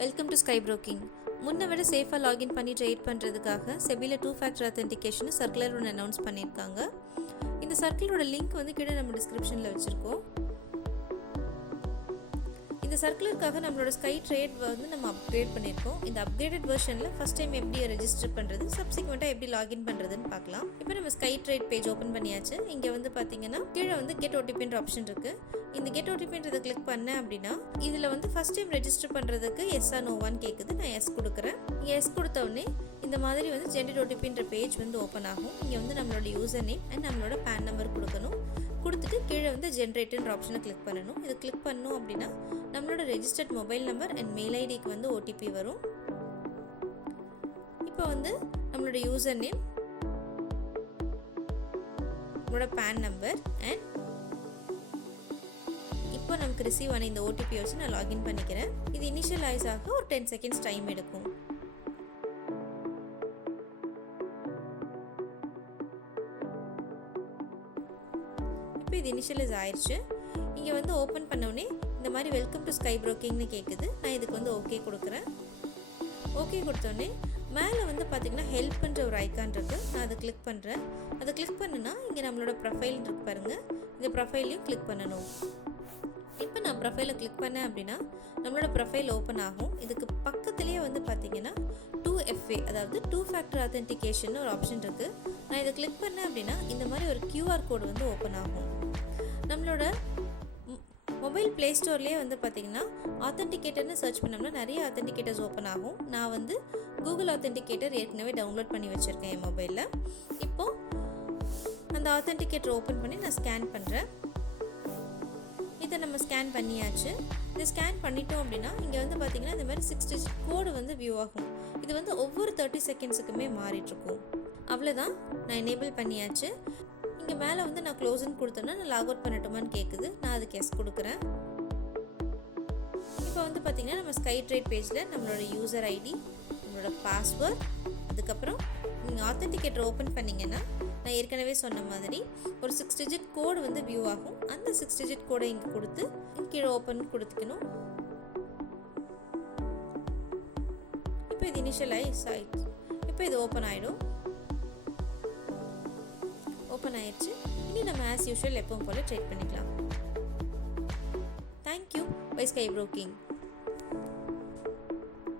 Welcome to sky broking. முன்ன விட சேஃபாக லாகின் பண்ணி ட்ரேட் பண்ணுறதுக்காக செபியில் 2 ஃபேக்டர் ஆத்தென்டிகேஷன் சர்க்குலர் ஒன்று அனௌன்ஸ் பண்ணியிருக்காங்க. இந்த சர்க்குலரோட லிங்க் வந்து கீழே நம்ம டிஸ்கிரிப்ஷனில் வச்சுருக்கோம். இந்த சர்க்குலருக்காக நம்மளோட ஸ்கை ட்ரேட் வந்து நம்ம அப்கிரேட் பண்ணியிருக்கோம். இந்த அப்கிரேடட் வெர்ஷனில் ஃபஸ்ட் டைம் எப்படி ரெஜிஸ்டர் பண்ணுறது, சப்சிக்வெண்ட்டாக எப்படி லாகின் பண்ணுறதுன்னு பார்க்கலாம். இப்போ நம்ம ஸ்கை ட்ரேட் பேஜ் ஓப்பன் பண்ணியாச்சு. இங்கே வந்து பார்த்தீங்கன்னா கீழே வந்து கெட் ஓடிபின்ற ஆப்ஷன் இருக்குது. இந்த கெட் ஓடிபின்றதை கிளிக் பண்ணேன் அப்படின்னா இதில் வந்து ஃபஸ்ட் டைம் ரெஜிஸ்டர் பண்ணுறதுக்கு எஸ்ஸா நோவான்னு கேட்குது. நான் எஸ் கொடுக்குறேன். இங்கே எஸ் கொடுத்த உடனே இந்த மாதிரி வந்து ஜென்ரேட் ஓடிபின்ற பேஜ் வந்து ஓப்பன் ஆகும். இங்கே வந்து நம்மளோட யூசர் நேம் அண்ட் நம்மளோட பேன் நம்பர் கொடுக்கணும். கொடுத்துட்டு கீழே வந்து ஜென்ரேட்டுன்ற ஆப்ஷனை கிளிக் பண்ணணும். இதை கிளிக் பண்ணோம் அப்படின்னா நம்மளோட registered mobile number and mail ஐடிக்கு வந்து ஓடிபி வரும். இப்போ வந்து நம்மளோட யூசர் நேம், நம்மளோட பேன் நம்பர் அண்ட் இப்போ நமக்கு ரிசீவ் ஆன இந்த ஓடிபி வச்சு நான் லாகின் பண்ணிக்கிறேன். இது இனிஷியலைஸ் ஆக ஒரு 10 செகண்ட்ஸ் டைம் எடுக்கும். இப்போ இது இனிஷியலைஸ் ஆயிடுச்சு. இங்கே வந்து ஓப்பன் பண்ணோடனே இந்த மாதிரி வெல்கம் டு ஸ்கை ப்ரோக்கிங்னு கேட்குது. நான் இதுக்கு வந்து ஓகே கொடுக்குறேன். ஓகே கொடுத்தோடனே மேலே வந்து பார்த்திங்கன்னா ஹெல்ப்ன்ற ஒரு ஐக்கான் இருக்குது. நான் அதை கிளிக் பண்ணுறேன். அதை கிளிக் பண்ணுன்னா இங்கே நம்மளோட ப்ரொஃபைல் இருக்கு பாருங்கள். இந்த ப்ரொஃபைலையும் கிளிக் பண்ணணும். இப்போ நான் ப்ரொஃபைலை கிளிக் பண்ணேன் அப்படின்னா நம்மளோட ப்ரொஃபைல் ஓப்பன் ஆகும். இதுக்கு பக்கத்துலேயே வந்து பார்த்திங்கன்னா 2FA அதாவது 2 ஃபேக்டர் ஆத்தென்டிகேஷன் ஒரு ஆப்ஷன் இருக்குது. நான் இதை கிளிக் பண்ணேன் அப்படின்னா இந்த மாதிரி ஒரு QR கோடு வந்து ஓப்பன் ஆகும். நம்மளோட மொபைல் ப்ளே ஸ்டோர்லேயே வந்து பார்த்திங்கன்னா ஆத்தென்டிகேட்டர்னு சர்ச் பண்ணோம்னா நிறைய ஆத்தென்டிகேட்டர்ஸ் ஓப்பன் ஆகும். நான் வந்து கூகுள் ஆத்தென்டிகேட்டர் ஏற்கனவே டவுன்லோட் பண்ணி வச்சுருக்கேன் என் மொபைலில். இப்போது அந்த ஆத்தென்டிகேட்டர் ஓப்பன் பண்ணி நான் ஸ்கேன் பண்ணுறேன். இதை நம்ம ஸ்கேன் பண்ணியாச்சு. இதை ஸ்கேன் பண்ணிட்டோம் அப்படின்னா இங்கே வந்து பார்த்திங்கன்னா இந்த மாதிரி 6 டிஜிட் கோடு வந்து வியூ ஆகும். இது வந்து ஒவ்வொரு 30 செகண்ட்ஸுக்குமே மாறிட்டுருக்கும். அவ்வளோதான், நான் எனேபிள் பண்ணியாச்சு. இங்கே மேலே வந்து நான் க்ளோஸ்ன்னு கொடுத்தேன்னா நான் லாக் அவுட் பண்ணட்டுமான்னு கேட்குது. நான் அதுக்கு எஸ் கொடுக்குறேன். இப்போ வந்து பார்த்திங்கன்னா நம்ம ஸ்கை ட்ரேட் பேஜில் நம்மளோட யூசர் ஐடி, நம்மளோட பாஸ்வேர்ட், அதுக்கப்புறம் நீங்கள் ஆத்தென்டிகேட்டர் ஓப்பன் பண்ணிங்கன்னா நான் ஏற்கனவே சொன்ன மாதிரி ஒரு 6 டிஜிட் கோடு வந்து வியூ ஆகும். அந்த 6 டிஜிட் கோடை இங்கே கொடுத்து கீழே ஓப்பன் கொடுத்துக்கணும். இப்போ இது இனிஷியலைஸ் ஆயிடுச்சு. இப்போ இது ஓப்பன் ஆகிடும். ஓப்பன் ஆயிடுச்சு. இனி நம்ம ஆஸ் யூஷுவல் எப்பவும் போல ட்ரேட் பண்ணிக்கலாம். Thank you bye sky broking.